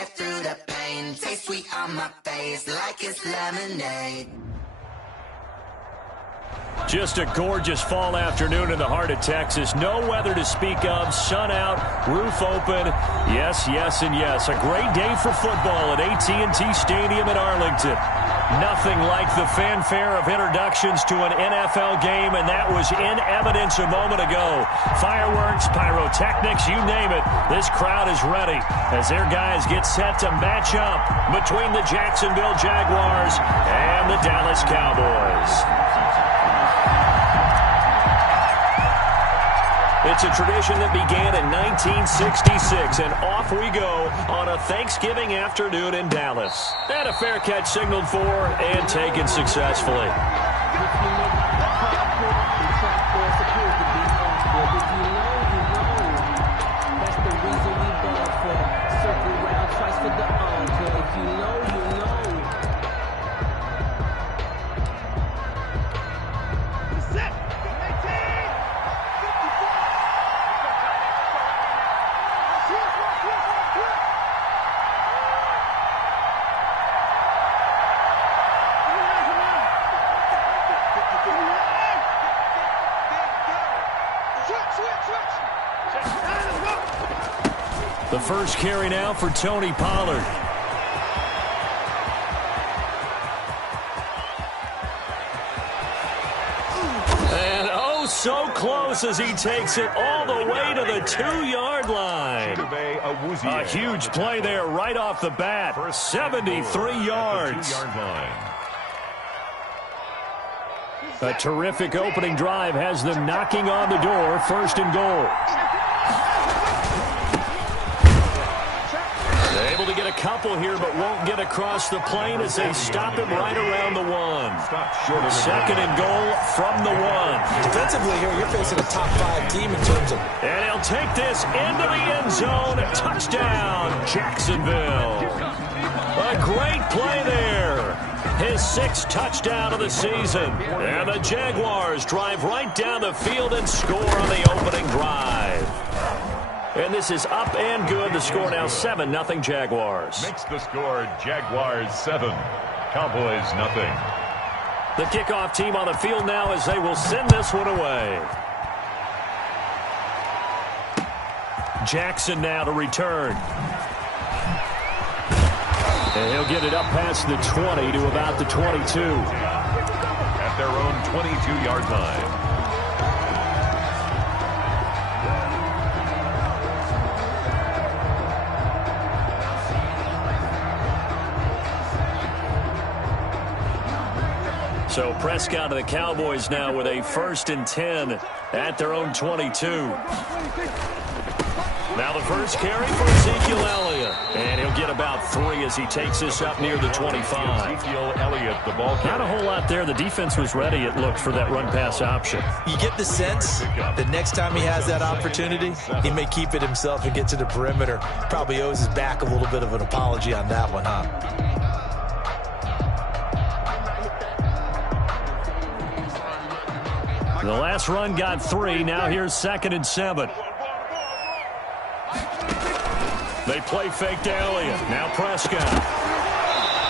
get through the pain. Taste sweet on my face like it's lemonade. Just a gorgeous fall afternoon in the heart of Texas. No weather to speak of. Sun out, roof open. Yes, yes, and yes. A great day for football at E-T Stadium in Arlington. Nothing like the fanfare of introductions to an NFL game, and that was in evidence a moment ago. Fireworks, pyrotechnics, you name it. This crowd is ready as their guys get set to match up between the Jacksonville Jaguars and the Dallas Cowboys. It's a tradition that began in 1966, and off we go on a Thanksgiving afternoon in Dallas. And a fair catch signaled for and taken successfully. The first carry now for Tony Pollard. And oh, so close as he takes it all the way to the 2-yard line. A huge play there right off the bat. 73 yards. A terrific opening drive has them knocking on the door. 1st and goal. Able to get a couple here, but won't get across the plane as they stop him right around the 1. 2nd and goal from the 1. Defensively here, you're facing a top 5 team in terms of... And he'll take this into the end zone. Touchdown, Jacksonville. A great play there. His 6th touchdown of the season. And the Jaguars drive right down the field and score on the opening drive. And this is up and good. The score now 7-0 Jaguars. Makes the score Jaguars 7, Cowboys 0. The kickoff team on the field now as they will send this one away. Jackson now to return. And he'll get it up past the 20 to about the 22. At their own 22-yard line. So Prescott and the Cowboys now with a 1st and 10 at their own 22. Now the first carry for Ezekiel Elliott. And he'll get about 3 as he takes this up near the 25. Ezekiel Elliott, the ball carrier. Not a whole lot there. The defense was ready, it looked, for that run-pass option. You get the sense that next time he has that opportunity, he may keep it himself and get to the perimeter. Probably owes his back a little bit of an apology on that one, huh? The last run got 3. Now here's 2nd and 7. They play fake to Elliott. Now Prescott.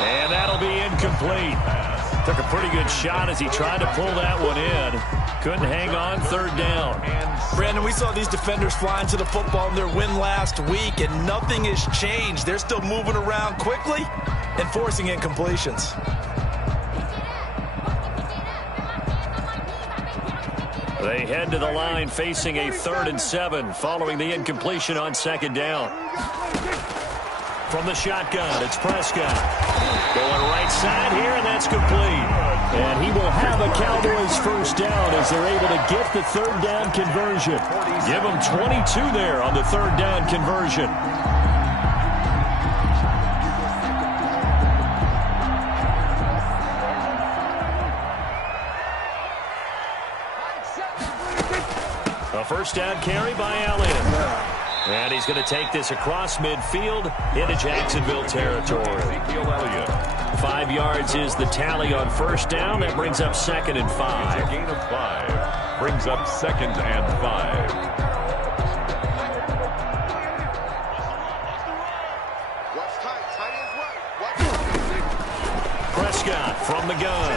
And that'll be incomplete. Took a pretty good shot as he tried to pull that one in. Couldn't hang on. 3rd down. Brandon, we saw these defenders flying to the football in their win last week, and nothing has changed. They're still moving around quickly and forcing incompletions. They head to the line facing a 3rd and 7 following the incompletion on 2nd down. From the shotgun, it's Prescott. Going right side here, and that's complete. And he will have a Cowboys 1st down as they're able to get the 3rd down conversion. Give them 22 there on the 3rd down conversion. A 1st down carry by Elliott. And he's going to take this across midfield into Jacksonville territory. 5 yards is the tally on 1st down. That brings up 2nd and 5. A gain of 5. Brings up 2nd and 5. Prescott from the gun.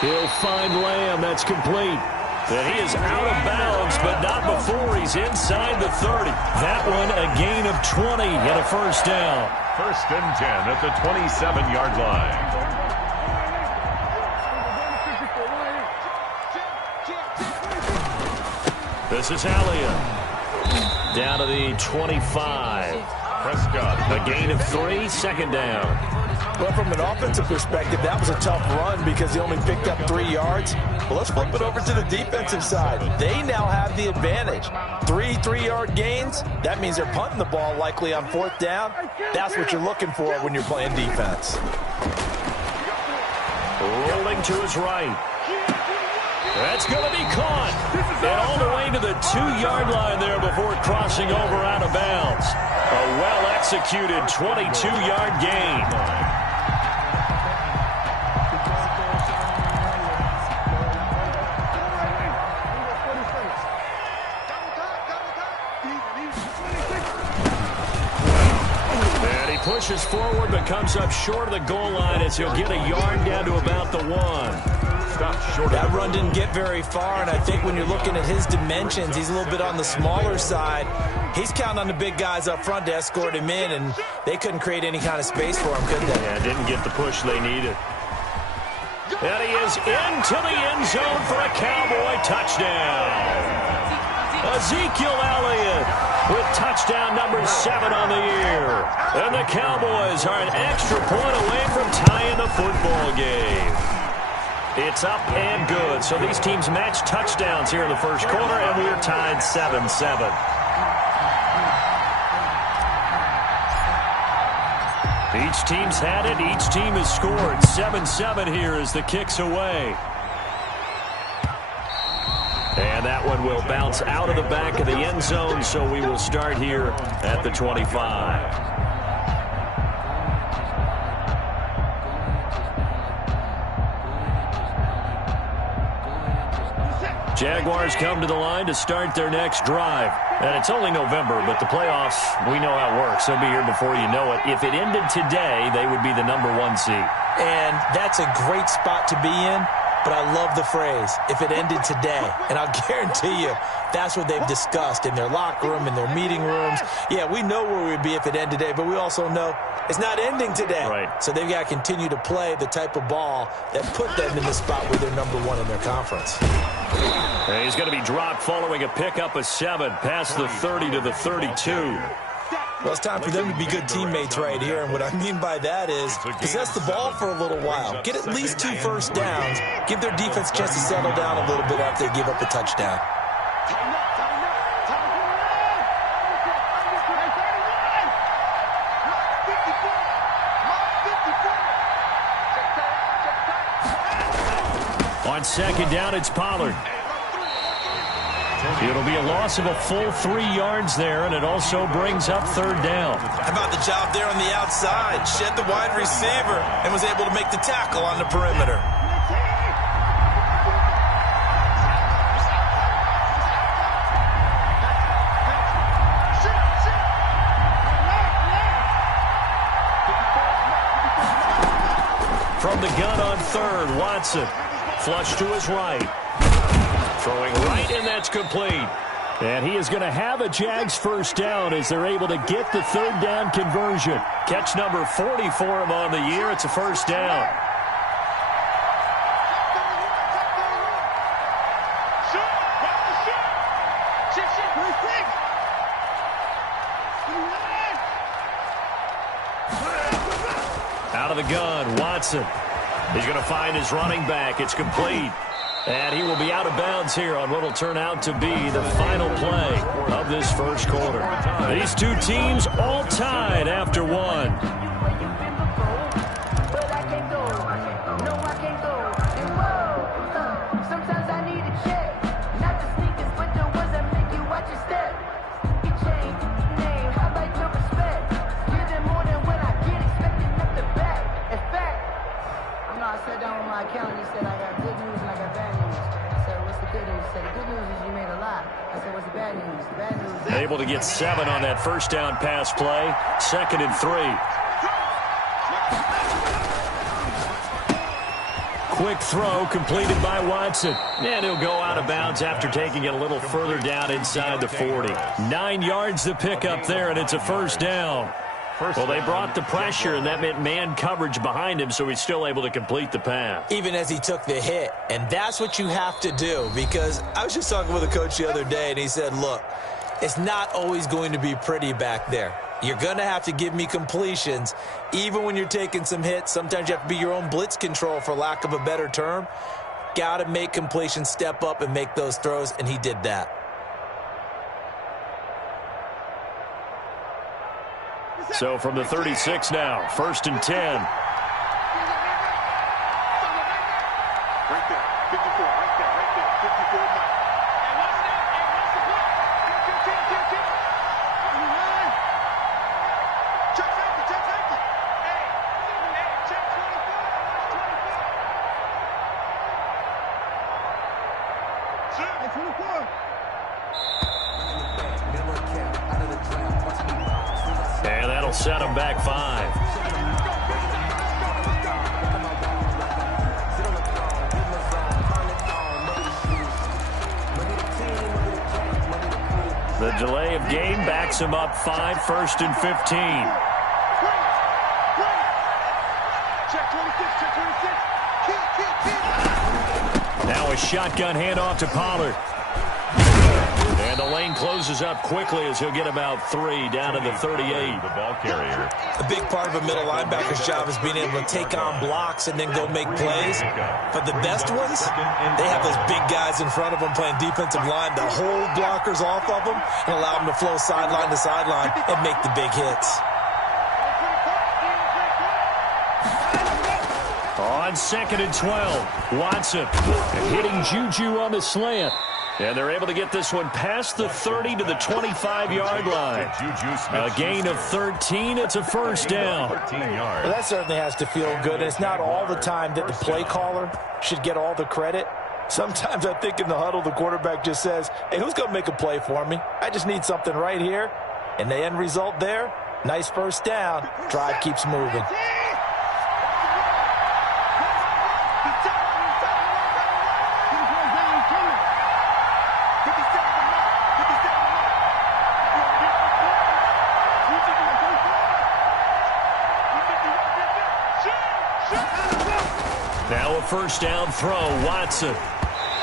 He'll find Lamb. That's complete. And he is out of bounds, but not before he's inside the 30. That one a gain of 20 and a first down. 1st and 10 at the 27-yard line. This is Elliott. Down to the 25. Prescott. A gain of 3, 2nd down. Well, from an offensive perspective, that was a tough run because he only picked up 3 yards. But let's flip it over to the defensive side. They now have the advantage. 3 3-yard gains. That means they're punting the ball likely on 4th down. That's what you're looking for when you're playing defense. Rolling to his right. That's going to be caught. And all the way to the 2-yard line there before crossing over out of bounds. A well-executed 22-yard gain. And he pushes forward but comes up short of the goal line as he'll get a yard down to about the 1. That run didn't get very far, and I think when you're looking at his dimensions, he's a little bit on the smaller side. He's counting on the big guys up front to escort him in, and they couldn't create any kind of space for him, could they? Yeah, didn't get the push they needed. And he is into the end zone for a Cowboy touchdown. Ezekiel Elliott with touchdown number 7 on the year. And the Cowboys are an extra point away from tying the football game. It's up and good. So these teams match touchdowns here in the first quarter, and we're tied 7-7. Each team's had it. Each team has scored. 7-7 here as the kick's away. And that one will bounce out of the back of the end zone, so we will start here at the 25. Jaguars come to the line to start their next drive. And it's only November, but the playoffs, we know how it works. They'll be here before you know it. If it ended today, they would be the number 1 seed. And that's a great spot to be in, but I love the phrase, if it ended today. And I'll guarantee you, that's what they've discussed in their locker room, in their meeting rooms. Yeah, we know where we'd be if it ended today, but we also know it's not ending today. Right. So they've got to continue to play the type of ball that put them in the spot where they're number 1 in their conference. And he's going to be dropped following a pickup of 7 past the 30 to the 32. Well, it's time for them to be good teammates right here, and what I mean by that is possess the ball for a little while, get at least 2 first downs, give their defense a chance to settle down a little bit after they give up a touchdown. On 2nd down, it's Pollard. It'll be a loss of a full 3 yards there, and it also brings up 3rd down. How about the job there on the outside? Shed the wide receiver and was able to make the tackle on the perimeter. From the gun on 3rd, Watson. Flush to his right. Throwing right, and that's complete. And he is going to have a Jags first down as they're able to get the 3rd down conversion. Catch number 40 for him on the year. It's a first down. Out of the gun, Watson. He's going to find his running back. It's complete. And he will be out of bounds here on what will turn out to be the final play of this first quarter. These 2 teams all tied after 1. Able to get 7 on that first down pass play. 2nd and 3. quick throw completed by Watson. And he'll go out of bounds after taking it a little further down inside the 40. 9 yards to pick up there, and it's a first down. Well, they brought the pressure, and that meant man coverage behind him, so he's still able to complete the pass. Even as he took the hit. And that's what you have to do, because I was just talking with a coach the other day, and he said, look, it's not always going to be pretty back there. You're going to have to give me completions. Even when you're taking some hits, sometimes you have to be your own blitz control, for lack of a better term. Got to make completions, step up, and make those throws, and he did that. So from the 36 now, 1st and 10. Right there, 54, right there, 54. Check safety. Hey, check 24. 24. And that'll set him back 5. The delay of game backs him up 5, 1st and 15. Check 26. Now a shotgun handoff to Pollard. And the lane closes up quickly as he'll get about 3 down to the 38. The ball carrier. A big part of a middle linebacker's job is being able to take on blocks and then go make plays. But the best ones, they have those big guys in front of them playing defensive line to hold blockers off of them and allow them to flow sideline to sideline and make the big hits. On 2nd and 12, Watson hitting Juju on the slant. And they're able to get this one past the 30 to the 25-yard line. A gain of 13. It's a first down. 13 yards. Well, that certainly has to feel good. And it's not all the time that the play caller should get all the credit. Sometimes I think in the huddle, the quarterback just says, hey, who's going to make a play for me? I just need something right here. And the end result there, nice first down. Drive keeps moving. Now a first down throw, Watson.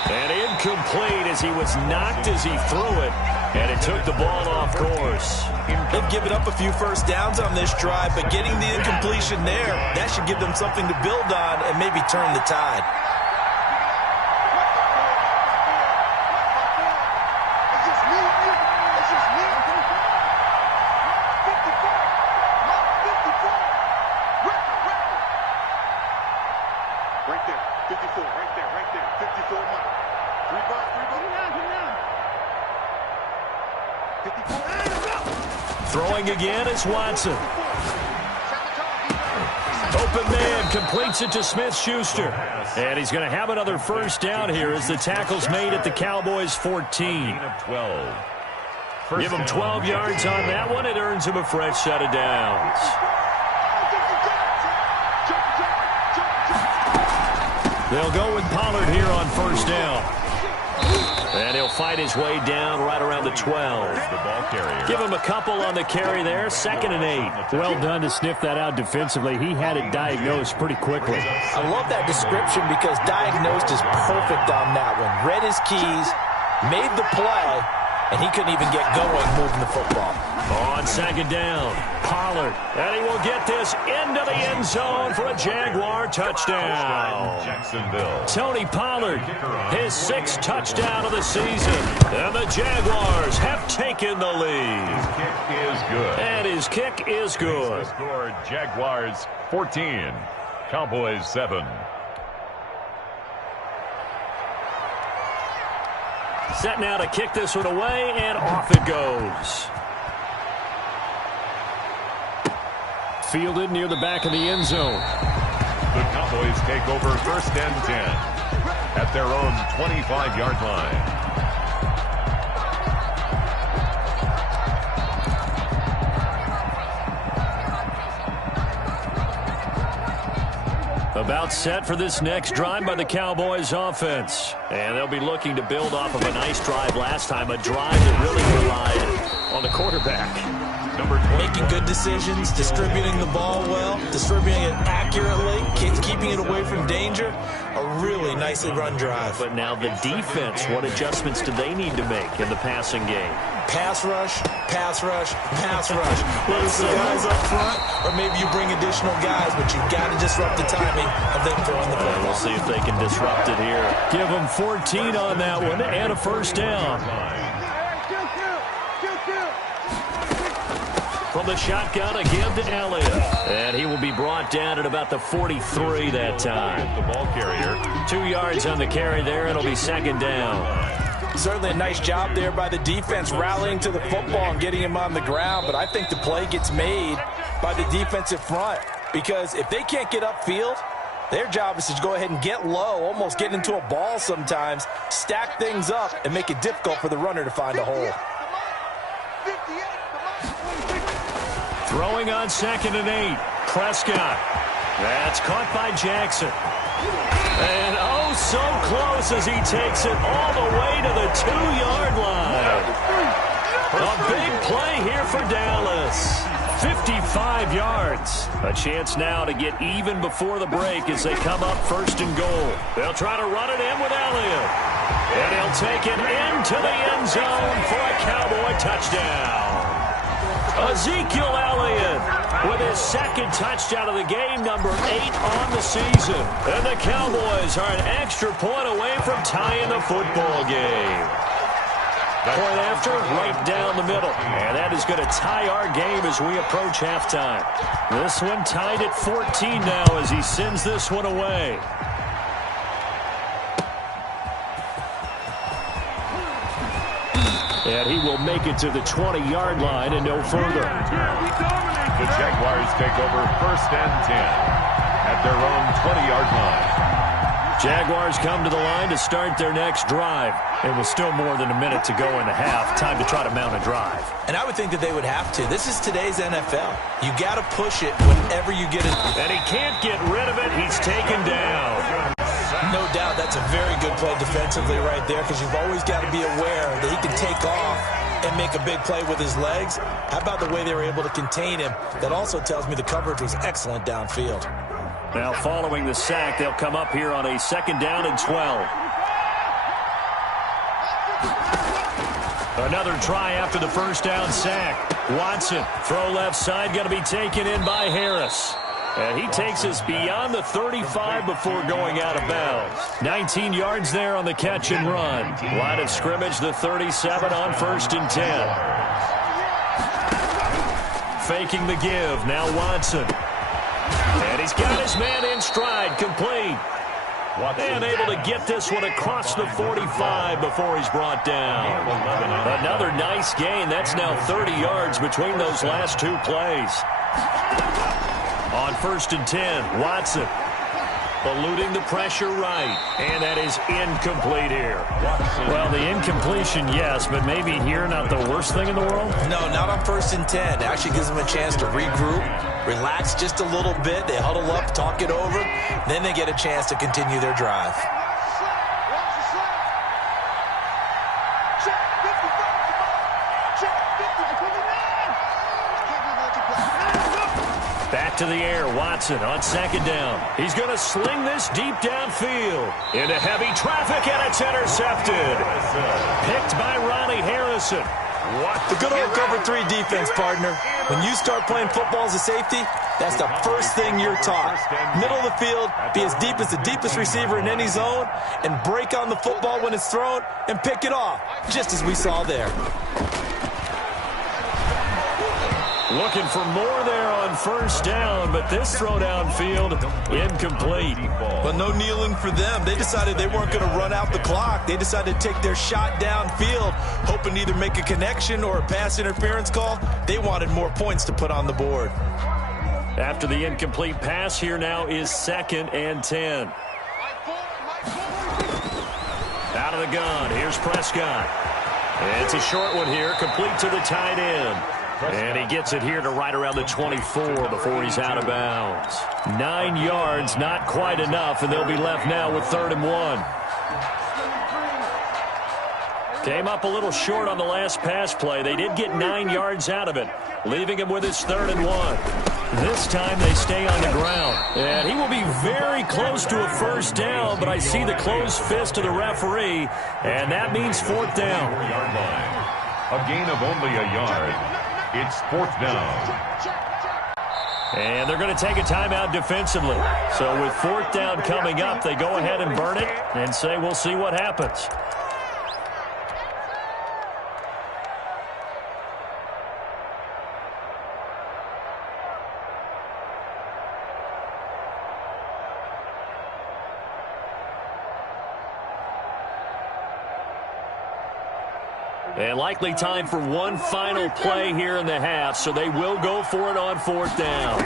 And incomplete as he was knocked as he threw it. And it took the ball off course. They've given up a few first downs on this drive, but getting the incompletion there, that should give them something to build on and maybe turn the tide. Throwing again is Watson. Open man completes it to Smith-Schuster. And he's going to have another first down here as the tackle's made at the Cowboys' 14. 12. Give him 12 yards on that one. It earns him a fresh set of downs. They'll go with Pollard here on first down. And he'll fight his way down right around the 12. The ball carrier. Give him a couple on the carry there. 2nd and 8. Well done to sniff that out defensively. He had it diagnosed pretty quickly. I love that description because diagnosed is perfect on that one. Read his keys, made the play, and he couldn't even get going moving the football. On 2nd down, Pollard. And he will get this into the end zone for a Jaguar touchdown. Jacksonville. Tony Pollard, his 6th touchdown of the season. And the Jaguars have taken the lead. His kick is good. And his kick is good. Score Jaguars 14, Cowboys 7. Set now to kick this one away, and off it goes. Fielded near the back of the end zone. The Cowboys take over 1st and 10 at their own 25-yard line. About set for this next drive by the Cowboys offense. And they'll be looking to build off of a nice drive last time, a drive that really relied on the quarterback. Number 20. Making good decisions, distributing the ball well, distributing it accurately, keeping it away from danger. A really nicely run drive. But now the defense, what adjustments do they need to make in the passing game? Pass rush, pass rush, pass rush. Whether it's the guys up front or maybe you bring additional guys, but you've got to disrupt the timing of them throwing the football. We'll see if they can disrupt it here. Give them 14 on that one and a first down. From the shotgun, a give to Elliott. And he will be brought down at about the 43 that time. The ball carrier. 2 yards on the carry there. It'll be second down. Certainly a nice job there by the defense rallying to the football and getting him on the ground, but I think the play gets made by the defensive front because if they can't get upfield, their job is to go ahead and get low, almost get into a ball sometimes, stack things up, and make it difficult for the runner to find a hole. Throwing on 2nd and 8. Prescott. That's caught by Jackson. And oh, so close as he takes it all the way to the 2-yard line. A big play here for Dallas. 55 yards. A chance now to get even before the break as they come up 1st and goal. They'll try to run it in with Elliott. And he'll take it into the end zone for a Cowboy touchdown. Ezekiel Elliott with his 2nd touchdown of the game, number 8 on the season. And the Cowboys are an extra point away from tying the football game. Point after, right down the middle. And that is going to tie our game as we approach halftime. This one tied at 14 now as he sends this one away. And he will make it to the 20-yard line and no further. The Jaguars take over 1st and 10 at their own 20-yard line. Jaguars come to the line to start their next drive. It was still more than a minute to go in the half. Time to try to mount a drive. And I would think that they would have to. This is today's NFL. You got to push it whenever you get it. And he can't get rid of it. He's taken down. No doubt that's a very good play defensively right there because you've always got to be aware that he can take off and make a big play with his legs. How about the way they were able to contain him? That also tells me the coverage was excellent downfield. Now following the sack, they'll come up here on a 2nd down and 12. Another try after the 1st down sack. Watson, throw left side, going to be taken in by Harris. And he takes us beyond the 35 before going out of bounds. 19 yards there on the catch and run. Line of scrimmage, the 37 on 1st and 10. Faking the give, now Watson. And he's got his man in stride, complete. And able to get this one across the 45 before he's brought down. Another nice gain. That's now 30 yards between those last 2 plays. On 1st and 10, Watson eluding the pressure right. And that is incomplete here. Well, the incompletion, yes, but maybe here not the worst thing in the world? No, not on 1st and 10. It actually gives them a chance to regroup, relax just a little bit. They huddle up, talk it over. Then they get a chance to continue their drive. Back to the air, Watson on 2nd down. He's going to sling this deep downfield. Into heavy traffic, and it's intercepted. Picked by Ronnie Harrison. What? The good old cover 3 defense, partner. When you start playing football as a safety, that's the first thing you're taught. Middle of the field, be as deep as the deepest receiver in any zone, and break on the football when it's thrown, and pick it off, just as we saw there. Looking for more there on 1st down, but this throw downfield, incomplete. But no kneeling for them. They decided they weren't going to run out the clock. They decided to take their shot downfield, hoping to either make a connection or a pass interference call. They wanted more points to put on the board. After the incomplete pass, here now is 2nd and 10. Out of the gun, here's Prescott. It's a short one here, complete to the tight end. And he gets it here to right around the 24 before he's out of bounds. 9 yards, not quite enough, and they'll be left now with 3rd and 1. Came up a little short on the last pass play. They did get 9 yards out of it, leaving him with his 3rd and 1. This time they stay on the ground. And he will be very close to a first down, but I see the closed fist of the referee, and that means 4th down. Yard line. A gain of only a yard. It's 4th down. And they're going to take a timeout defensively. So with 4th down coming up, they go ahead and burn it and say we'll see what happens. And likely time for one final play here in the half, so they will go for it on 4th down.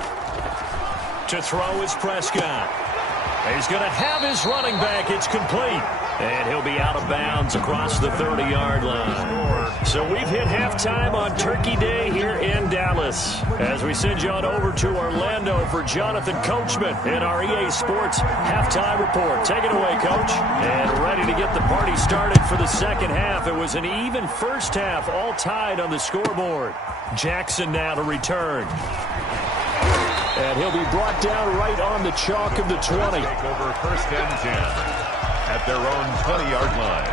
To throw is Prescott. He's going to have his running back. It's complete. And he'll be out of bounds across the 30-yard line. So we've hit halftime on Turkey Day here in Dallas. As we send you on over to Orlando for Jonathan Coachman in our EA Sports halftime report. Take it away, Coach. And ready to get the party started for the second half. It was an even first half, all tied on the scoreboard. Jackson now to return. And he'll be brought down right on the chalk of the 20. Take over 1st and 10 at their own 20-yard line.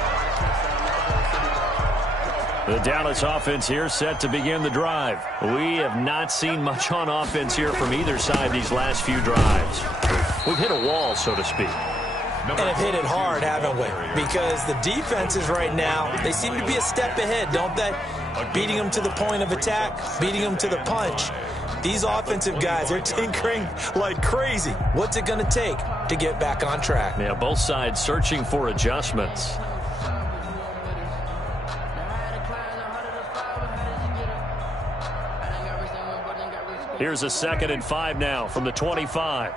The Dallas offense here set to begin the drive. We have not seen much on offense here from either side these last few drives. We've hit a wall, so to speak. And have hit it hard, haven't we? Because the defenses right now, they seem to be a step ahead, don't they? Beating them to the point of attack, beating them to the punch. These offensive guys, they're tinkering like crazy. What's it going to take to get back on track? Yeah, both sides searching for adjustments. Here's a 2nd and 5 now from the 25.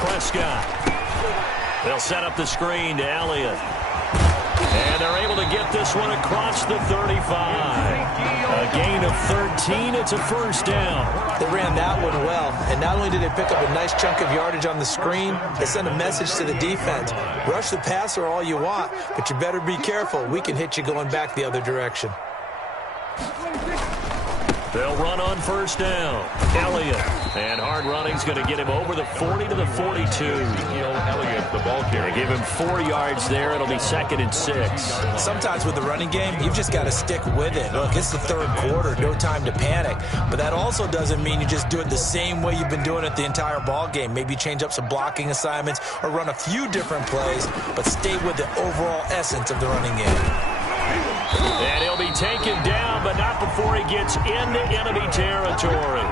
Prescott. They'll set up the screen to Elliott. And they're able to get this one across the 35. A gain of 13. It's a first down. They ran that one well. And not only did they pick up a nice chunk of yardage on the screen, they sent a message to the defense. Rush the passer all you want, but you better be careful. We can hit you going back the other direction. They'll run on first down. Elliott. And hard running's going to get him over the 40 to the 42. Elliott, the ball carrier. They give him 4 yards there. It'll be 2nd and 6. Sometimes with the running game, you've just got to stick with it. Look, it's the 3rd quarter. No time to panic. But that also doesn't mean you just do it the same way you've been doing it the entire ball game. Maybe change up some blocking assignments or run a few different plays, but stay with the overall essence of the running game. And he'll be taken down, but not before he gets into enemy territory.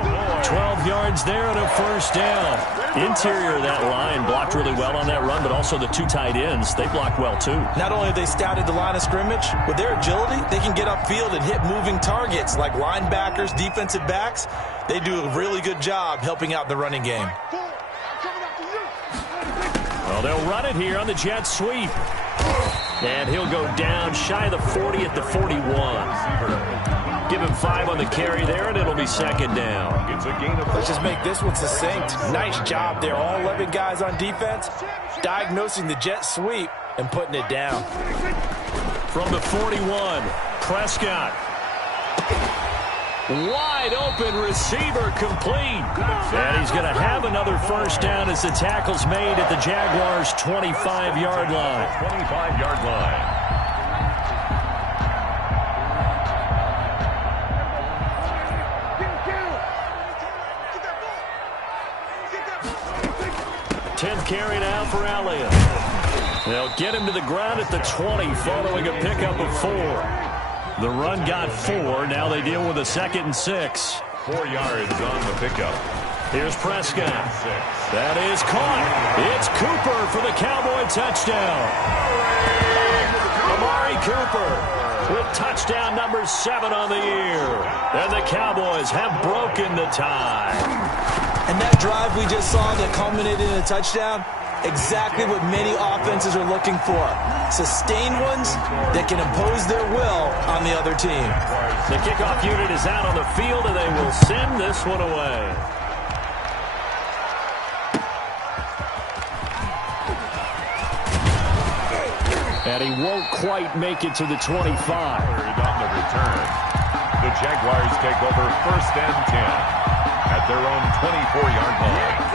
12 yards there and a first down. Interior of that line blocked really well on that run, but also the 2 tight ends, they blocked well too. Not only have they scouted the line of scrimmage, with their agility, they can get upfield and hit moving targets like linebackers, defensive backs. They do a really good job helping out the running game. Well, they'll run it here on the jet sweep. And he'll go down shy of the 40 at the 41. Give him 5 on the carry there, and it'll be 2nd down. It's a gain of. Let's just make this one succinct. Nice job there. All 11 guys on defense diagnosing the jet sweep and putting it down. From the 41, Prescott. Wide open receiver complete. And he's going to have another first down as the tackle's made at the Jaguars' 25-yard line. 25-yard line. Tenth carry now for Elliott. They'll get him to the ground at the 20 following a pickup of 4. The run got 4. Now they deal with a 2nd and 6. 4 yards on the pickup. Here's Prescott. That is caught. It's Cooper for the Cowboy touchdown. Amari Cooper with touchdown number 7 on the year. And the Cowboys have broken the tie. And that drive we just saw that culminated in a touchdown, Exactly what many offenses are looking for. Sustained ones that can impose their will on the other team. The kickoff unit is out on the field, and they will send this one away. And he won't quite make it to the 25. On the return. The Jaguars take over 1st and 10 at their own 24-yard line.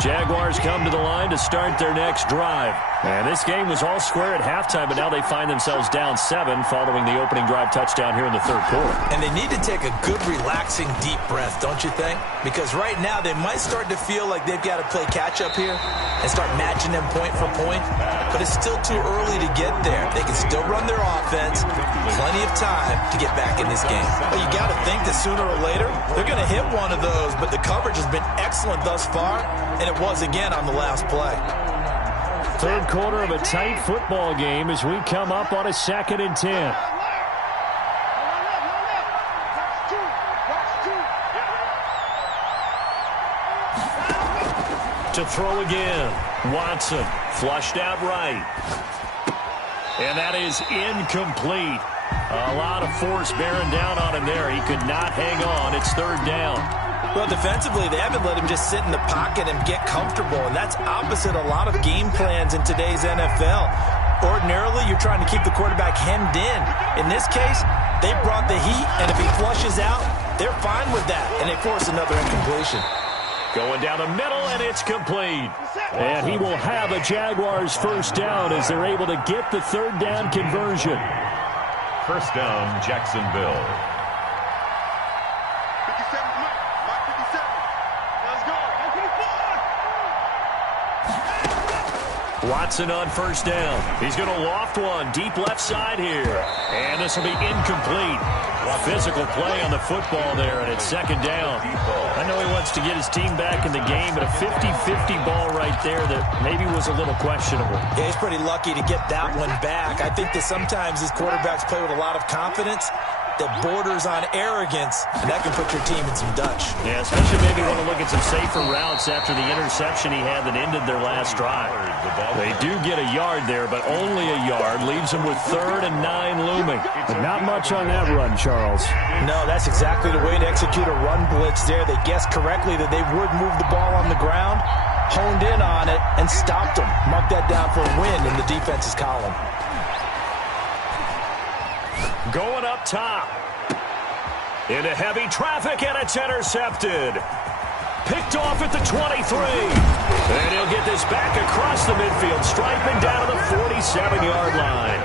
Jaguars come to the line to start their next drive. And this game was all square at halftime, but now they find themselves down 7 following the opening drive touchdown here in the third quarter. And they need to take a good, relaxing, deep breath, don't you think? Because right now they might start to feel like they've got to play catch-up here and start matching them point for point. But it's still too early to get there. They can still run their offense. Plenty of time to get back in this game. Well, you got to think that sooner or later they're going to hit one of those, but the coverage has been excellent thus far, and it was again on the last play. Third quarter of a tight football game as we come up on a 2nd and 10. To throw again. Watson flushed out right. And that is incomplete. A lot of force bearing down on him there. He could not hang on. It's 3rd down. Well, defensively, they haven't let him just sit in the pocket and get comfortable, and that's opposite a lot of game plans in today's NFL. Ordinarily, you're trying to keep the quarterback hemmed in. In this case, they brought the heat, and if he flushes out, they're fine with that, and they force another incompletion. Going down the middle, and it's complete. And he will have a Jaguars 1st down as they're able to get the 3rd down conversion. 1st down, Jacksonville. Watson on 1st down. He's going to loft one deep left side here. And this will be incomplete. Physical play on the football there, and it's 2nd down. I know he wants to get his team back in the game, but a 50-50 ball right there that maybe was a little questionable. Yeah, he's pretty lucky to get that one back. I think that sometimes his quarterbacks play with a lot of confidence that borders on arrogance, and that can put your team in some Dutch. Yeah, especially maybe want to look at some safer routes after the interception he had that ended their last drive. They do get a yard there, but only a yard. Leaves them with 3rd and 9 looming. But not much on that run, Charles. No, that's exactly the way to execute a run blitz there. They guessed correctly that they would move the ball on the ground, honed in on it, and stopped them. Mark that down for a win in the defense's column. Going up top. Into heavy traffic, and it's intercepted. Picked off at the 23. And he'll get this back across the midfield stripe and down to the 47-yard line.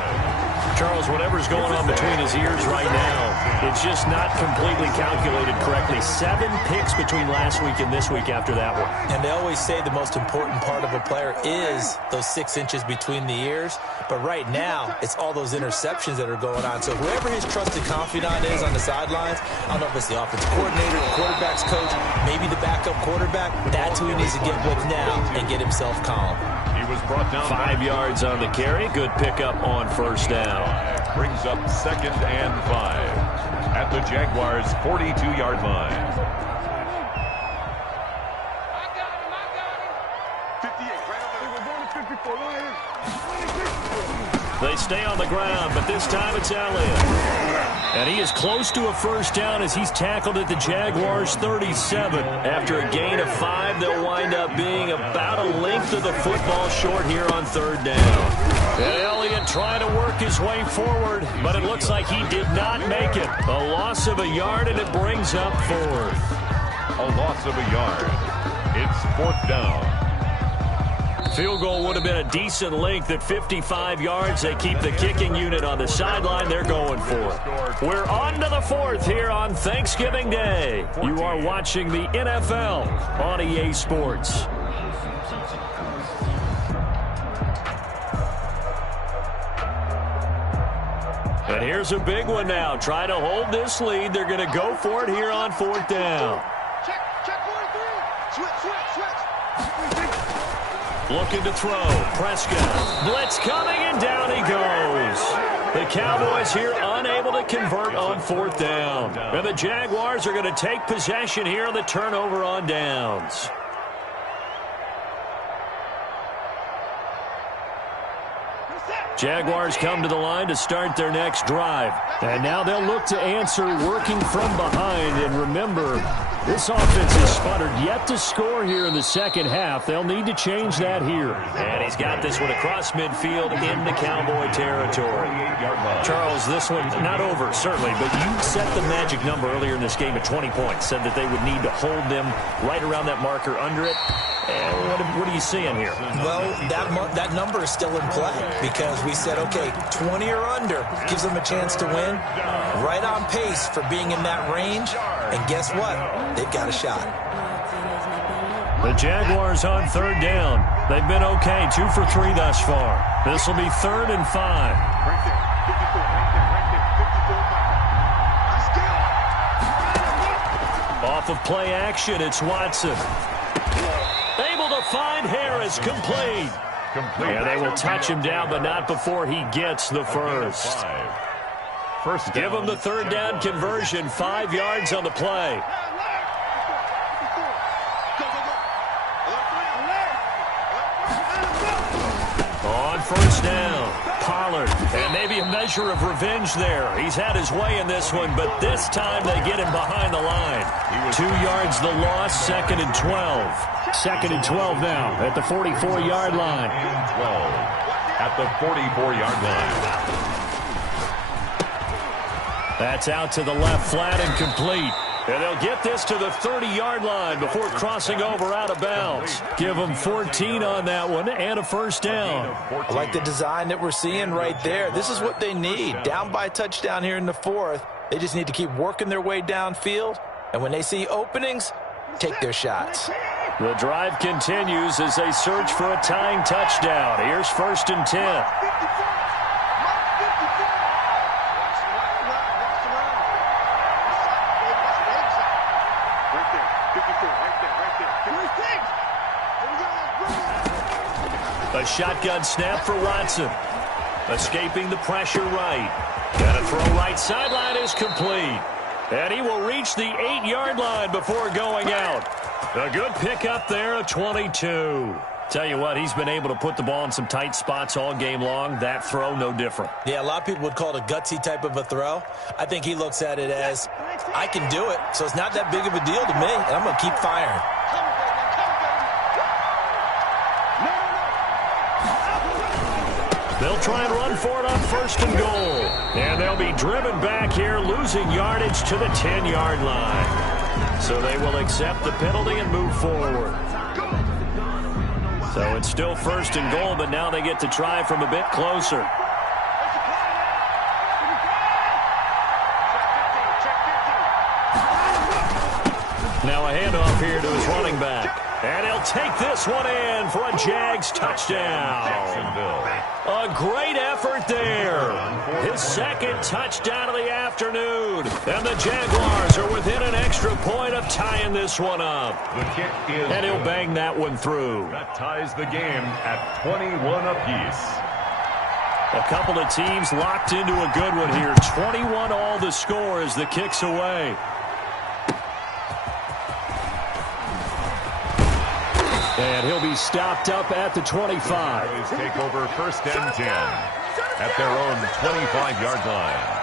Charles, whatever's going on between his ears right now, it's just not completely calculated correctly. 7 picks between last week and this week after that one. And they always say the most important part of a player is those 6 inches between the ears. But right now, it's all those interceptions that are going on. So whoever his trusted confidant is on the sidelines, I don't know if it's the offensive coordinator, the quarterback's coach, maybe the backup quarterback, that's who he needs to get with now and get himself calm. He was brought down 5 yards on the carry. Good pickup on 1st down. Brings up 2nd and 5 at the Jaguars' 42-yard line. 58, right over there. 54, go ahead. They stay on the ground, but this time it's Elliott. And he is close to a 1st down as he's tackled at the Jaguars' 37. After a gain of 5, they'll wind up being about a length of the football short here on 3rd down. And Elliott trying to work his way forward, but it looks like he did not make it. A loss of a yard, and it brings up 4th. A loss of a yard. It's 4th down. Field goal would have been a decent length at 55 yards. They keep the kicking unit on the sideline. They're going for it. We're on to the 4th here on Thanksgiving Day. You are watching the NFL on EA Sports. And here's a big one now. Try to hold this lead. They're going to go for it here on 4th down. Check 43. Switch. Looking to throw. Prescott. Blitz coming, and down he goes. The Cowboys here unable to convert on 4th down. And the Jaguars are going to take possession here on the turnover on downs. Jaguars come to the line to start their next drive. And now they'll look to answer working from behind. And remember, this offense has sputtered yet to score here in the second half. They'll need to change that here. And he's got this one across midfield into Cowboy territory. Charles, this one not over, certainly, but you set the magic number earlier in this game at 20 points. Said that they would need to hold them right around that marker under it. And what are you seeing here? Well, that number is still in play because we said, okay, 20 or under gives them a chance to win. Right on pace for being in that range. And guess what? They've got a shot. The Jaguars on third down. They've been okay, 2 for 3 thus far. This will be 3rd and 5. Right there. 54. Right there. Right there. 54. Off of play action, it's Watson. Able to find Harris, complete. And they will touch him down, but not before he gets the first. Give him the third down conversion, 5 yards on the play. On first down, Pollard. And maybe a measure of revenge there. He's had his way in this one, but this time they get him behind the line. 2 yards the loss, 2nd and 12. 2nd and 12 now at the 44-yard line. And 12 at the 44-yard line. That's out to the left flat and complete. And they'll get this to the 30-yard line before crossing over out of bounds. Give them 14 on that one and a first down. I like the design that we're seeing right there. This is what they need. Down by a touchdown here in the 4th. They just need to keep working their way downfield. And when they see openings, take their shots. The drive continues as they search for a tying touchdown. Here's 1st and 10. A shotgun snap for Watson. Escaping the pressure right. Got to throw right sideline is complete. And he will reach the 8-yard line before going out. A good pickup there of 22. Tell you what, he's been able to put the ball in some tight spots all game long. That throw, no different. Yeah, a lot of people would call it a gutsy type of a throw. I think he looks at it as, I can do it, so it's not that big of a deal to me, and I'm going to keep firing. They'll try and run for it on 1st and goal. And they'll be driven back here, losing yardage to the 10-yard line. So they will accept the penalty and move forward. So it's still 1st and goal, but now they get to try from a bit closer. Now a handoff here to his running back. And he'll take this one in for a Jags touchdown. A great effort there. His 2nd touchdown of the afternoon. And the Jaguars are within an extra point of tying this one up. The kick is and he'll bang that one through. That ties the game at 21 apiece. A couple of teams locked into a good one here. 21 all the score as the kick's away. And he'll be stopped up at the 25. Take over 1st and 10 at their own 25-yard line.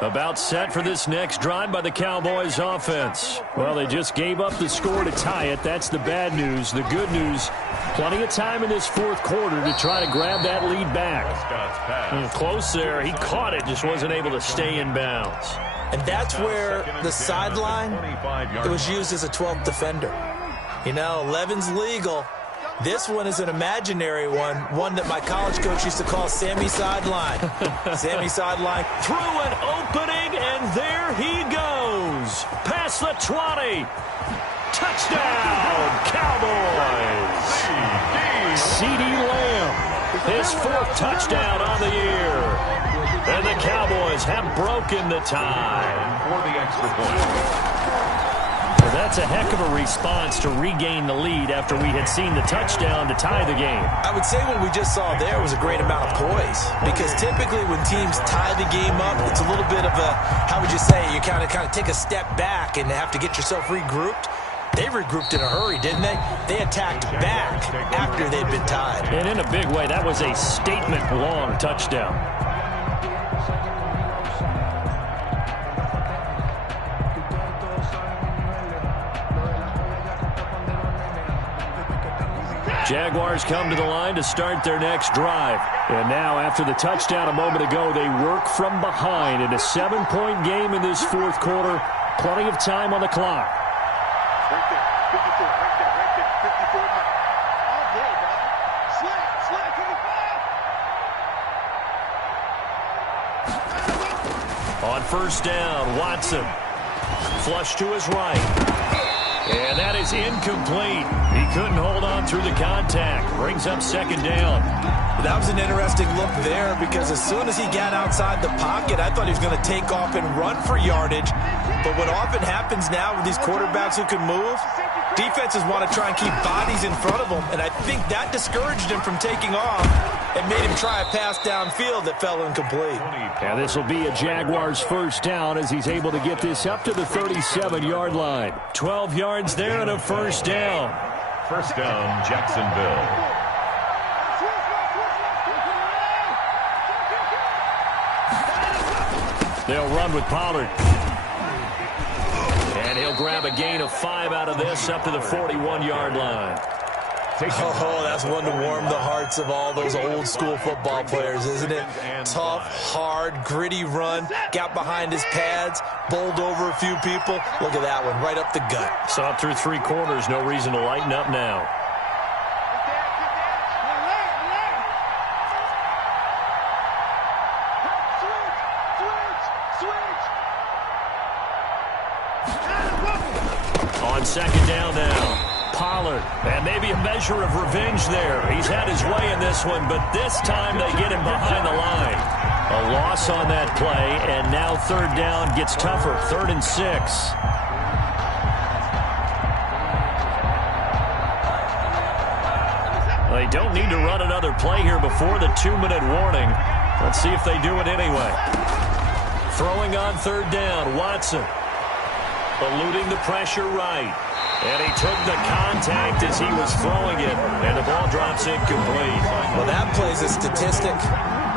About set for this next drive by the Cowboys offense. Well, they just gave up the score to tie it. That's the bad news. The good news, plenty of time in this 4th quarter to try to grab that lead back. Close there. He caught it, just wasn't able to stay in bounds. And that's where the sideline, it was used as a 12th defender. You know, 11's legal. This one is an imaginary one that my college coach used to call Sammy Sideline. Sammy Sideline. Through an opening, and there he goes. Past the 20. Touchdown, Cowboys. C.D. Lamb, his 4th touchdown on the year. And the Cowboys have broken the tie. For the extra point. Well, that's a heck of a response to regain the lead after we had seen the touchdown to tie the game. I would say what we just saw there was a great amount of poise. Because typically when teams tie the game up, it's a little bit of a, how would you say, you kind of take a step back and have to get yourself regrouped. They regrouped in a hurry, didn't they? They attacked back after they'd been tied. And in a big way, that was a statement-long touchdown. Jaguars come to the line to start their next drive. And now, after the touchdown a moment ago, they work from behind in a 7-point game in this fourth quarter. Plenty of time on the clock. Right there, 54, right there, 54. All day, dog. Slant, 55. On first down, Watson. Flush to his right. And that is incomplete. He couldn't hold on through the contact. Brings up second down. That was an interesting look there because as soon as he got outside the pocket, I thought he was going to take off and run for yardage. But what often happens now with these quarterbacks who can move, defenses want to try and keep bodies in front of them. And I think that discouraged him from taking off and made him try a pass downfield that fell incomplete. And this will be a Jaguars first down as he's able to get this up to the 37-yard line. 12 yards there and a first down. First down, Jacksonville. They'll run with Pollard. And he'll grab a gain of 5 out of this up to the 41-yard line. Oh, that's one to warm the hearts of all those old-school football players, isn't it? Tough, hard, gritty run. Got behind his pads, bowled over a few people. Look at that one, right up the gut. Saw it through 3 quarters. No reason to lighten up now. On second down now. Pollard, and maybe a measure of revenge there. He's had his way in this one, but this time they get him behind the line. A loss on that play, and now third down gets tougher. 3rd and 6. They don't need to run another play here before the 2-minute warning. Let's see if they do it anyway. Throwing on third down, Watson. Eluding the pressure right. And he took the contact as he was throwing it, and the ball drops incomplete. Well, that plays a statistic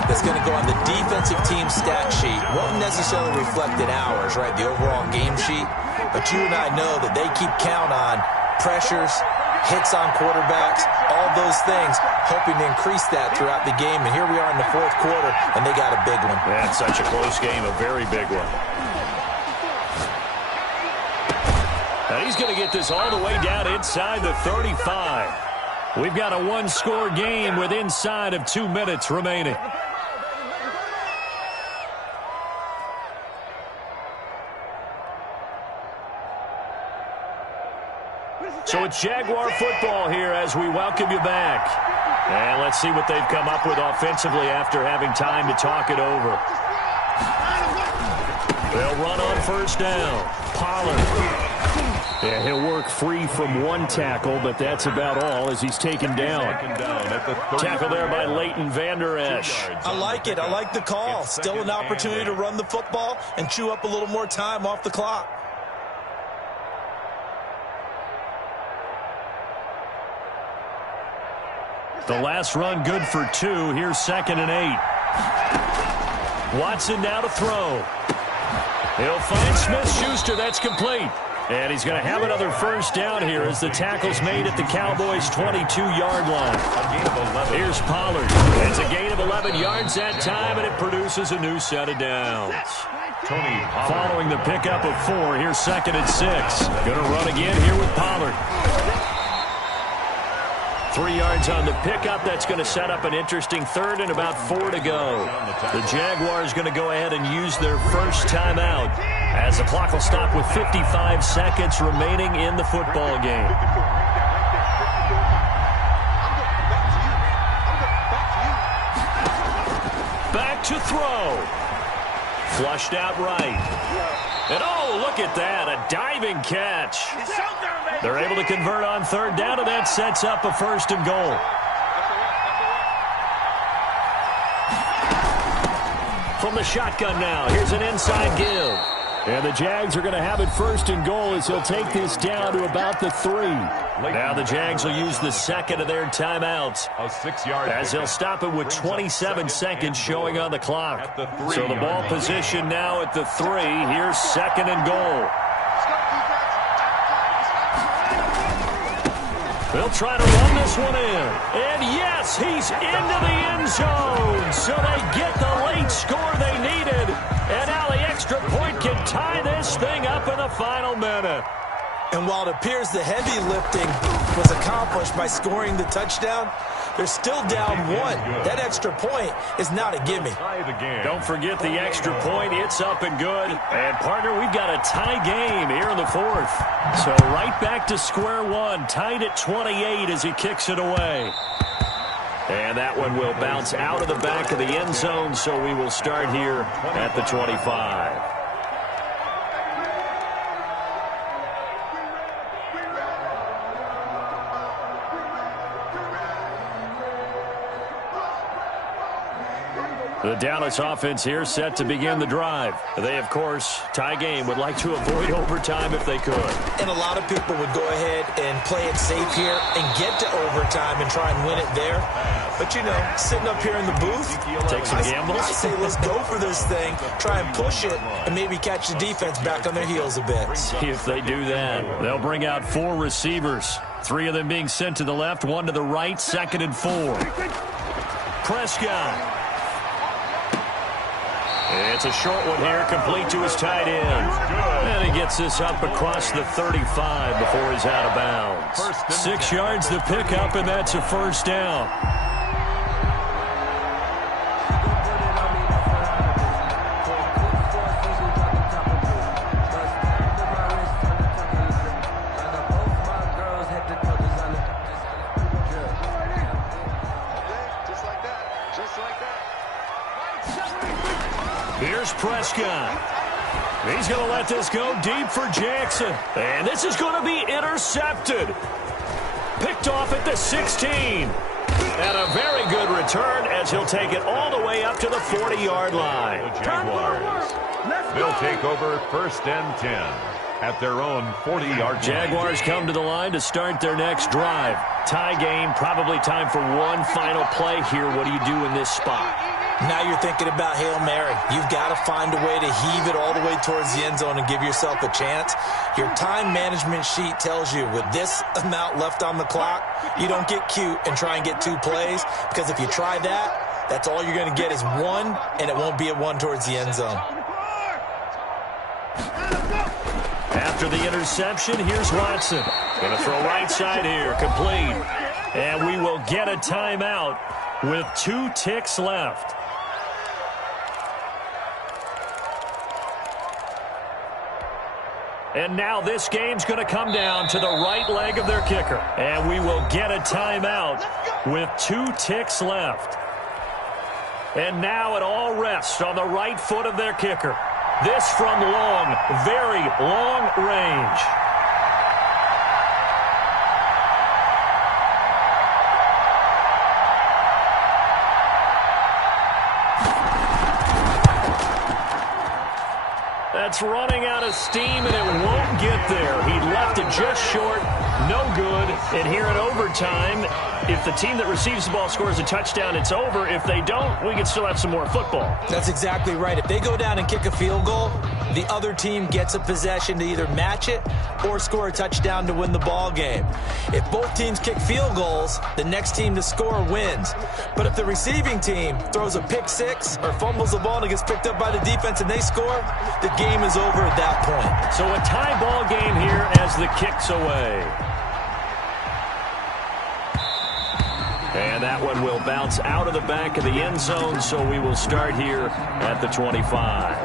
that's going to go on the defensive team stat sheet. Won't necessarily reflect in ours, right, the overall game sheet. But you and I know that they keep count on pressures, hits on quarterbacks, all those things, hoping to increase that throughout the game. And here we are in the fourth quarter, and they got a big one. That's such a close game, a very big one. And he's going to get this all the way down inside the 35. We've got a 1-score game with inside of 2 minutes remaining. So it's Jaguar football here as we welcome you back. And let's see what they've come up with offensively after having time to talk it over. They'll run on first down. Pollard. Yeah, he'll work free from one tackle, but that's about all as he's taken down. Tackle there by Leighton Vander Esch. I like it. I like the call. Still an opportunity to run the football and chew up a little more time off the clock. The last run good for 2. Here's 2nd and 8. Watson now to throw. He'll find Smith-Schuster. That's complete. And he's going to have another first down here as the tackle's made at the Cowboys' 22-yard line. Here's Pollard. It's a gain of 11 yards that time, and it produces a new set of downs. Following the pickup of 4, here's 2nd and 6. Going to run again here with Pollard. 3 yards on the pickup. That's going to set up an interesting 3rd and about 4 to go. The Jaguars going to go ahead and use their first timeout as the clock will stop with 55 seconds remaining in the football game. Back to throw. Flushed out right. And oh, look at that, a diving catch. They're able to convert on third down, and that sets up a 1st and goal. From the shotgun now, here's an inside give. And the Jags are going to have it first and goal as he'll take this down to about the 3. Now the Jags will use the second of their timeouts A 6-yard as they'll stop it with 27 seconds showing on the clock. So the ball position now at the 3. Here's second and goal. They'll try to run this one in. And yes, he's into the end zone. So they get the late score they needed. And now the extra point can tie this thing up in the final minute. And while it appears the heavy lifting was accomplished by scoring the touchdown, they're still down 1. That extra point is not a gimme. Don't forget the extra point. It's up and good. And, partner, we've got a tie game here in the 4th. So right back to square one, tied at 28 as he kicks it away. And that one will bounce out of the back of the end zone, so we will start here at the 25. The Dallas offense here set to begin the drive. They, of course, tie game, would like to avoid overtime if they could. And a lot of people would go ahead and play it safe here and get to overtime and try and win it there. But, you know, sitting up here in the booth, take some gambles. I say let's go for this thing, try and push it, and maybe catch the defense back on their heels a bit. See if they do that. They'll bring out 4 receivers, 3 of them being sent to the left, 1 to the right, 2nd and 4. Prescott. It's a short one here, complete to his tight end. And he gets this up across the 35 before he's out of bounds. 6 yards the pickup, and that's a first down. Here's Prescott. He's going to let this go deep for Jackson. And this is going to be intercepted. Picked off at the 16. And a very good return as he'll take it all the way up to the 40-yard line. The Jaguars. They'll take over 1st and 10 at their own 40-yard line. Jaguars come to the line to start their next drive. Tie game, probably time for one final play here. What do you do in this spot? Now you're thinking about Hail Mary. You've got to find a way to heave it all the way towards the end zone and give yourself a chance. Your time management sheet tells you with this amount left on the clock, you don't get cute and try and get 2 plays, because if you try that, that's all you're going to get is 1, and it won't be a 1 towards the end zone. After the interception, here's Watson. Going to throw right side here, complete. And we will get a timeout with 2 ticks left. And now this game's going to come down to the right leg of their kicker. And we will get a timeout with 2 ticks left. And now it all rests on the right foot of their kicker. This from long, very long range. That's running out of steam, and it won't get there. He left it just short, no good. And here in overtime, if the team that receives the ball scores a touchdown, it's over. If they don't, we can still have some more football. That's exactly right. If they go down and kick a field goal, the other team gets a possession to either match it or score a touchdown to win the ball game. If both teams kick field goals, the next team to score wins. But if the receiving team throws a pick 6 or fumbles the ball and it gets picked up by the defense and they score, the game is over at that point. So a tie ball game here as the kick's away. And that one will bounce out of the back of the end zone, so we will start here at the 25.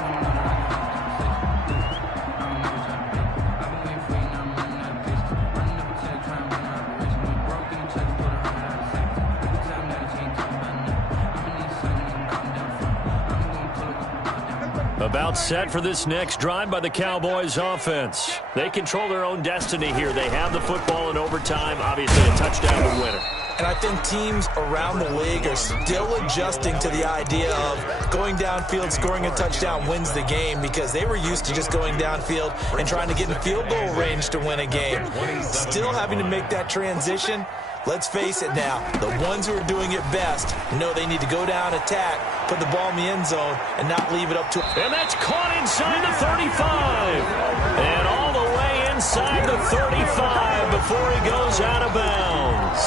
About set for this next drive by the Cowboys offense. They control their own destiny here. They have the football in overtime. Obviously, a touchdown would win it. And I think teams around the league are still adjusting to the idea of going downfield, scoring a touchdown wins the game, because they were used to just going downfield and trying to get in field goal range to win a game. Still having to make that transition. Let's face it now, the ones who are doing it best know they need to go down, attack, put the ball in the end zone, and not leave it up to... And that's caught inside the 35. And all the way inside the 35 before he goes out of bounds.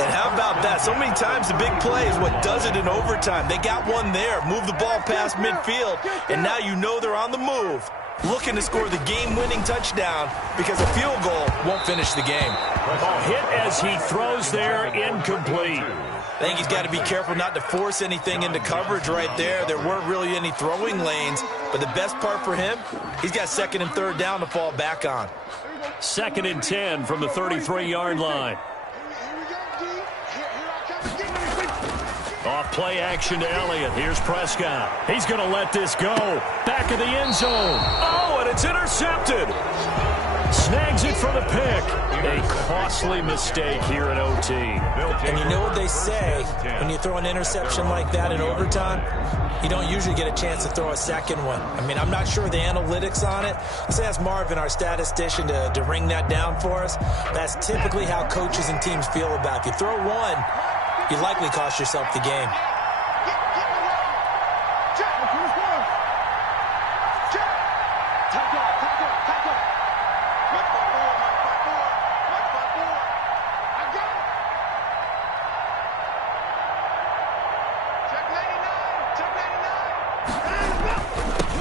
And how about that? So many times the big play is what does it in overtime. They got one there, move the ball past midfield, and now you know they're on the move, looking to score the game-winning touchdown, because a field goal won't finish the game. Hit as he throws there, incomplete. I think he's got to be careful not to force anything into coverage right there. There weren't really any throwing lanes, but the best part for him, he's got second and third down to fall back on. 2nd and 10 from the 33-yard line. Off play action to Elliott. Here's Prescott. He's going to let this go. Back of the end zone. Oh, and it's intercepted. Snags it for the pick. A costly mistake here in OT. And you know what they say, when you throw an interception like that in overtime, you don't usually get a chance to throw a second one. I mean, I'm not sure the analytics on it. Let's ask Marvin, our statistician, to ring that down for us. That's typically how coaches and teams feel about it. If you throw one, you likely cost yourself the game.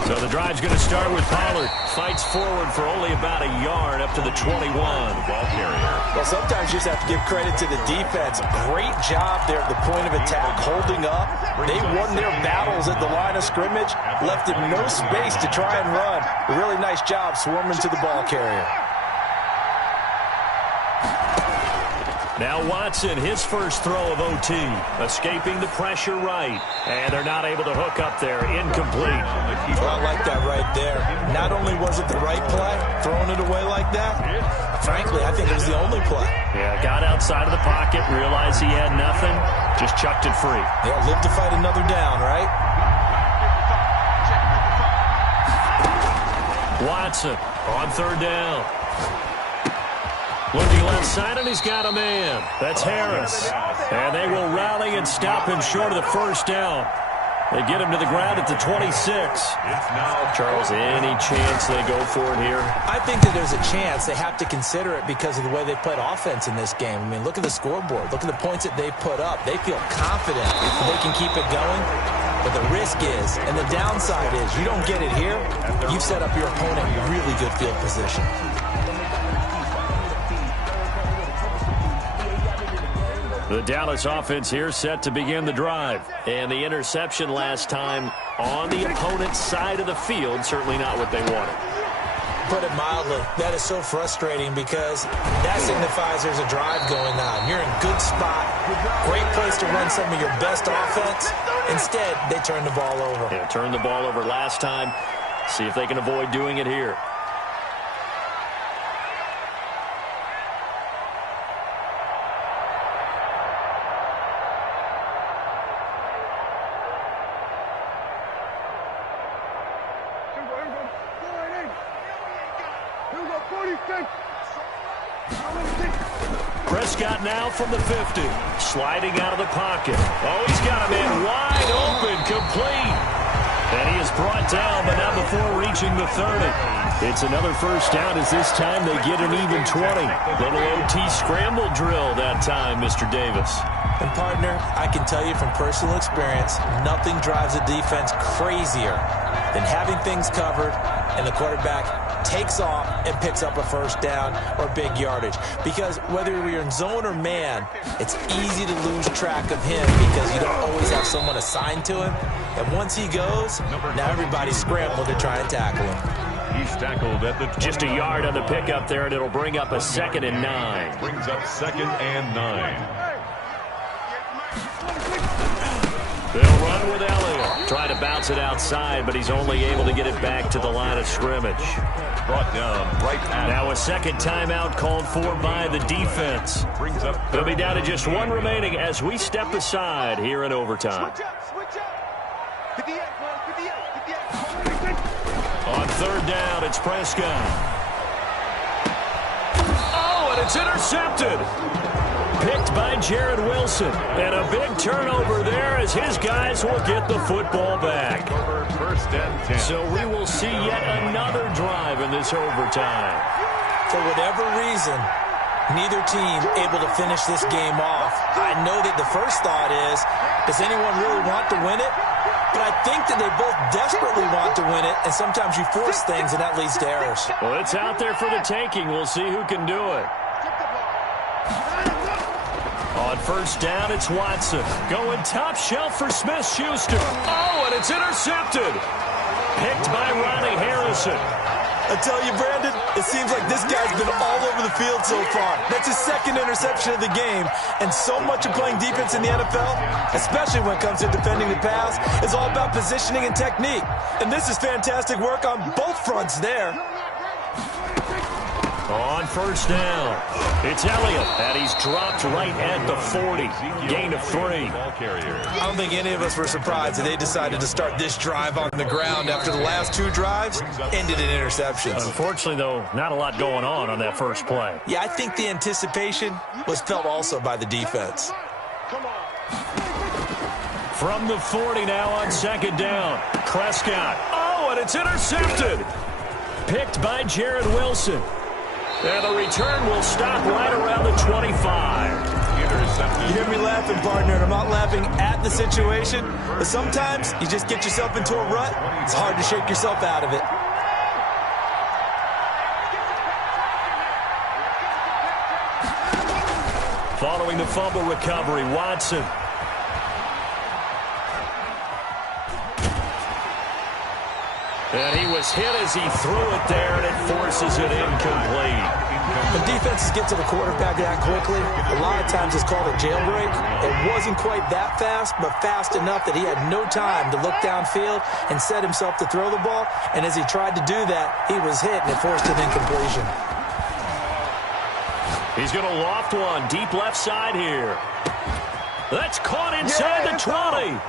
So the drive's going to start with Pollard. Fights forward for only about a yard up to the 21. Ball carrier. Well, sometimes you just have to give credit to the defense. Great job there at the point of attack, holding up. They won their battles at the line of scrimmage, left him no space to try and run. A really nice job swarming to the ball carrier. Now Watson, his first throw of OT, escaping the pressure right. And they're not able to hook up there. Incomplete. Well, I like that right there. Not only was it the right play, throwing it away like that, frankly, I think it was the only play. Yeah, got outside of the pocket, realized he had nothing, just chucked it free. Yeah, live to fight another down, right? Watson on third down. Looking left side, and he's got a man. That's Harris. And they will rally and stop him short of the first down. They get him to the ground at the 26. Charles, any chance they go for it here? I think that there's a chance. They have to consider it because of the way they played offense in this game. I mean, look at the scoreboard. Look at the points that they put up. They feel confident that they can keep it going. But the risk is, and the downside is, you don't get it here, you've set up your opponent in really good field position. The Dallas offense here set to begin the drive. And the interception last time on the opponent's side of the field, certainly not what they wanted. Put it mildly, that is so frustrating because that signifies there's a drive going on. You're in good spot, great place to run some of your best offense. Instead, they turn the ball over. Yeah, turned the ball over last time. See if they can avoid doing it here. Prescott now from the 50, sliding out of the pocket. Oh, he's got a man wide open, complete. And he is brought down, but not before reaching the 30. It's another first down as this time they get an even 20. Little OT scramble drill that time, Mr. Davis. And, partner, I can tell you from personal experience, nothing drives a defense crazier than having things covered and the quarterback takes off and picks up a first down or big yardage. Because whether you're in zone or man, it's easy to lose track of him because you don't always have someone assigned to him. And once he goes, now everybody's scrambling to try and tackle him. He's tackled at the 20. Just a yard on the pickup there, and it'll bring up a 2nd and 9. Brings up 2nd and 9. They'll run with Elliott. Trying to bounce it outside, but he's only able to get it back to the line of scrimmage. brought down right at Now a second timeout called for by the defense. Brings up It'll be down to just one remaining as we step aside here in overtime. Switch up. 58, man, 58. On third down, it's Prescott. Oh, and it's intercepted. Picked by Jared Wilson. And a big turnover there as his guys will get the football back. first and 10. So we will see yet another drive in this overtime. For whatever reason, neither team able to finish this game off. I know that the first thought is, does anyone really want to win it? But I think that they both desperately want to win it, and sometimes you force things, and that leads to errors. Well, it's out there for the taking. We'll see who can do it. On first down, it's Watson. Going top shelf for Smith-Schuster. Oh, and it's intercepted. Picked by Ronnie Harrison. I tell you, Brandon, it seems like this guy's been all over the field so far. That's his second interception of the game. And so much of playing defense in the NFL, especially when it comes to defending the pass, is all about positioning and technique. And this is fantastic work on both fronts there. On first down, it's Elliott, and he's dropped right at the 40. Gain of 3. I don't think any of us were surprised that they decided to start this drive on the ground after the last two drives ended in interceptions. Unfortunately, though, not a lot going on that first play. Yeah, I think the anticipation was felt also by the defense. From the 40 now on second down, Prescott. Oh, and it's intercepted. Picked by Jared Wilson. And the return will stop right around the 25. You hear me laughing, partner, and I'm not laughing at the situation, but sometimes you just get yourself into a rut. It's hard to shake yourself out of it. Following the fumble recovery, Watson. And he was hit as he threw it there, and it forces it incomplete. When defenses get to the quarterback that quickly, a lot of times it's called a jailbreak. It wasn't quite that fast, but fast enough that he had no time to look downfield and set himself to throw the ball. And as he tried to do that, he was hit, and it forced an incompletion. He's going to loft one deep left side here. That's caught inside the 20.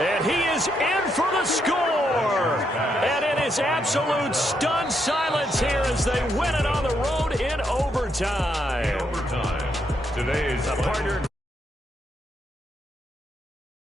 And he is in for the score. And it is absolute stunned silence here as they win it on the road in overtime. Today's partner.